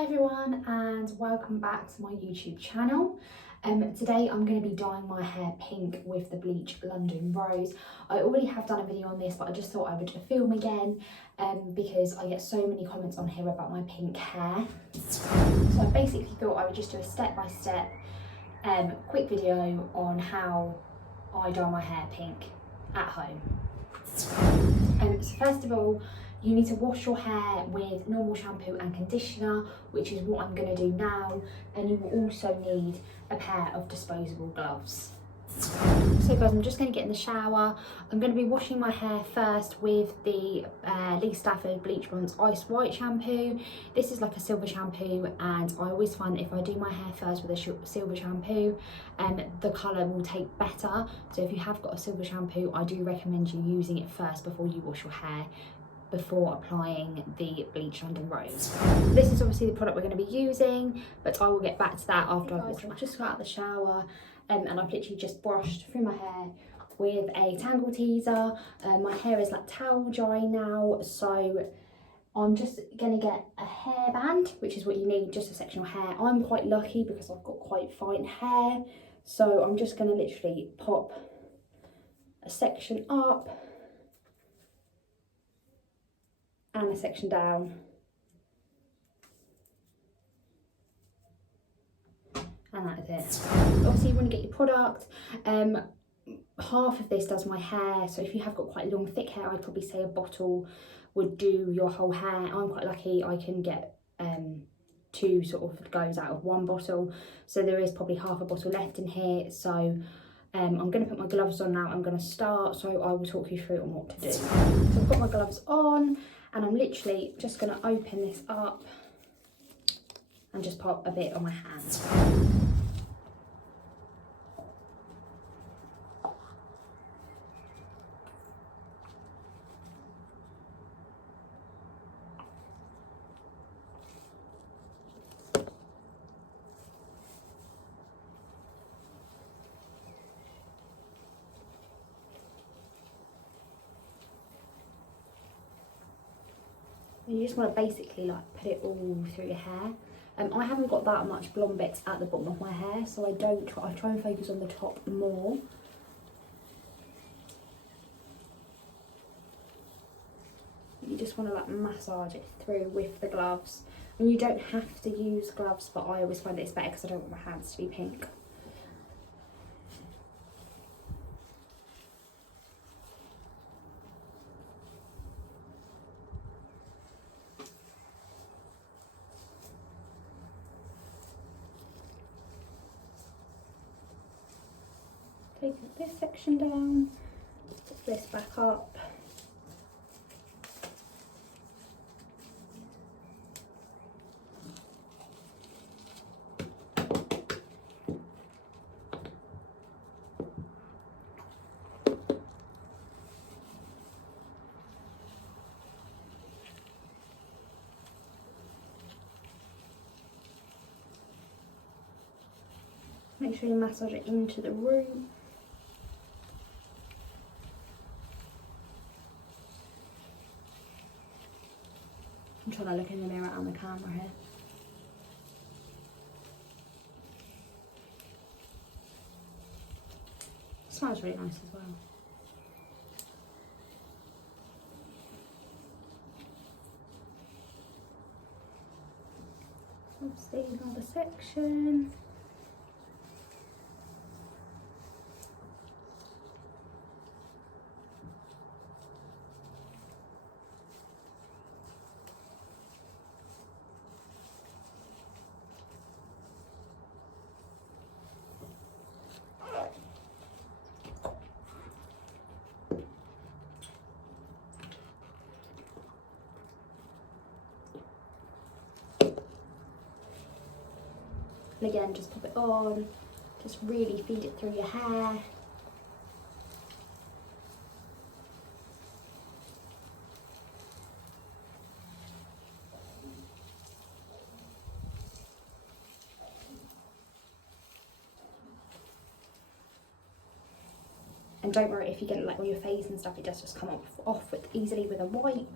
Hi everyone and welcome back to my YouTube channel. Today I'm going to be dyeing my hair pink with the Bleach London Rose. I already have done a video on this, but I just thought I would film again because I get so many comments on here about my pink hair. So I basically thought I would just do a step-by-step quick video on how I dye my hair pink at home. So first of all, you need to wash your hair with normal shampoo and conditioner, which is what I'm going to do now, and you will also need a pair of disposable gloves. So guys, I'm just going to get in the shower. I'm going to be washing my hair first with the Lee Stafford Bleach Bronze Ice White shampoo. This is like a silver shampoo, and I always find that if I do my hair first with a silver shampoo, the colour will take better. So if you have got a silver shampoo, I do recommend you using it first before you wash your hair, before applying the Bleach London Rose. This is obviously the product we're going to be using, but I will get back to that after I've washed. I've just got out of the shower and I've literally just brushed through my hair with a tangle teaser. My hair is like towel dry now, so I'm just going to get a hairband, which is what you need, just a section of hair. I'm quite lucky because I've got quite fine hair, so I'm just going to literally pop a section up and a section down, and that is it. Obviously you want to get your product. Half of this does my hair, so if you have got quite long thick hair, I'd probably say a bottle would do your whole hair. I'm quite lucky, I can get 2 sort of goes out of 1 bottle, so there is probably half a bottle left in here. So I'm going to put my gloves on now. I'm going to start, so I will talk you through on what to do. So I've got my gloves on, and I'm literally just going to open this up and just pop a bit on my hand. You just want to basically like put it all through your hair. I haven't got that much blonde bits at the bottom of my hair, so I try and focus on the top more. You just want to like massage it through with the gloves. And you don't have to use gloves, but I always find it's better because I don't want my hands to be pink. Take this section down, put this back up. Make sure you massage it into the root. I'm trying to look in the mirror and the camera here. It smells really nice as well. Obviously another section. And again, just pop it on, just really feed it through your hair. And don't worry if you get like on your face and stuff, it does just come off easily with a wipe.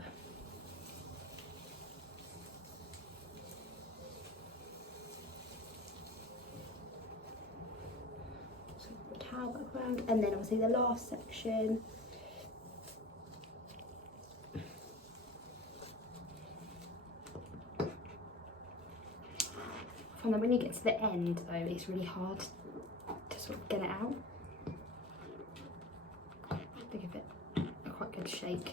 around, and then obviously the last section. I find that when you get to the end though, it's really hard to sort of get it out. To give it a quite good shake.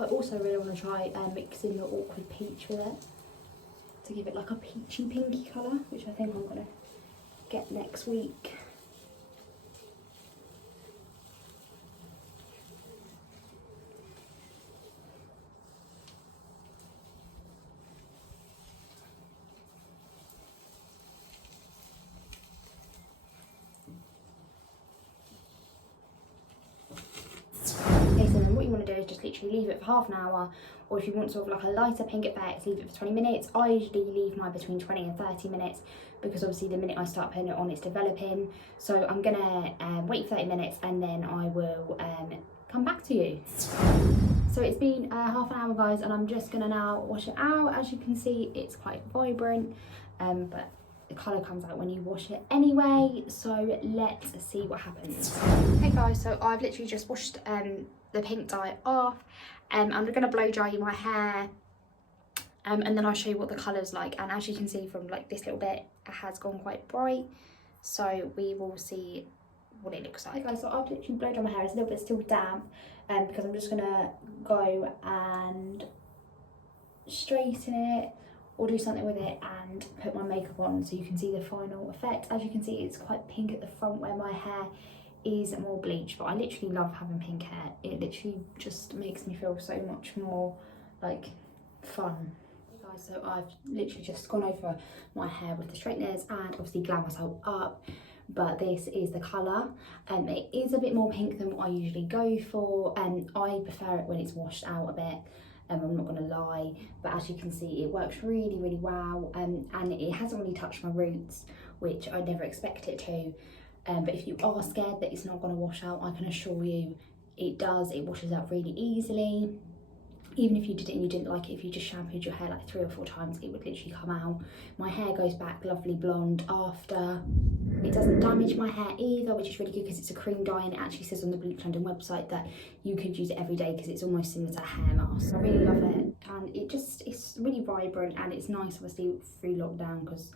I also really want to try mixing the awkward peach with it to give it like a peachy pinky colour, which I think I'm going to get next week. What you want to do is just literally leave it for half an hour, or if you want sort of like a lighter pink effect, leave it for 20 minutes. I usually leave mine between 20 and 30 minutes because obviously the minute I start putting it on, it's developing. So I'm gonna wait 30 minutes and then I will come back to you. So it's been half an hour, guys, and I'm just gonna now wash it out. As you can see, it's quite vibrant, but the colour comes out when you wash it anyway. So let's see what happens. Hey guys, so I've literally just washed the pink dye off. I'm going to blow dry my hair, and then I'll show you what the colour's like. And as you can see from like this little bit, it has gone quite bright, so we will see what it looks like. Hey guys, so I've literally blown dry my hair. It's a little bit still damp, because I'm just going to go and straighten it or do something with it and put my makeup on so you can see the final effect. As you can see, it's quite pink at the front where my hair is more bleached, but I literally love having pink hair. It literally just makes me feel so much more like fun. Guys, so I've literally just gone over my hair with the straighteners and obviously glam myself up, but this is the colour. It is a bit more pink than what I usually go for, and I prefer it when it's washed out a bit. I'm not going to lie, but as you can see, it works really, really well, and it hasn't really touched my roots, which I never expect it to. But if you are scared that it's not going to wash out, I can assure you it does. It washes out really easily. Even if you did it and you didn't like it, if you just shampooed your hair like 3 or 4 times, it would literally come out. My hair goes back lovely blonde after. It doesn't damage my hair either, which is really good because it's a cream dye, and it actually says on the Bleach London website that you could use it every day because it's almost similar to a hair mask. I really love it, and it's really vibrant, and it's nice obviously through lockdown because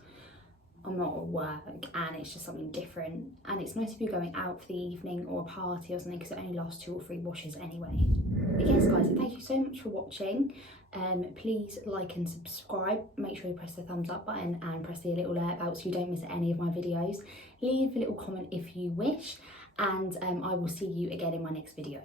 I'm not at work and it's just something different, and it's nice if you're going out for the evening or a party or something because it only lasts 2 or 3 washes anyway. But yes guys, so thank you so much for watching. Please like and subscribe, make sure you press the thumbs up button and press the little alert bell so you don't miss any of my videos. Leave a little comment if you wish, and I will see you again in my next video.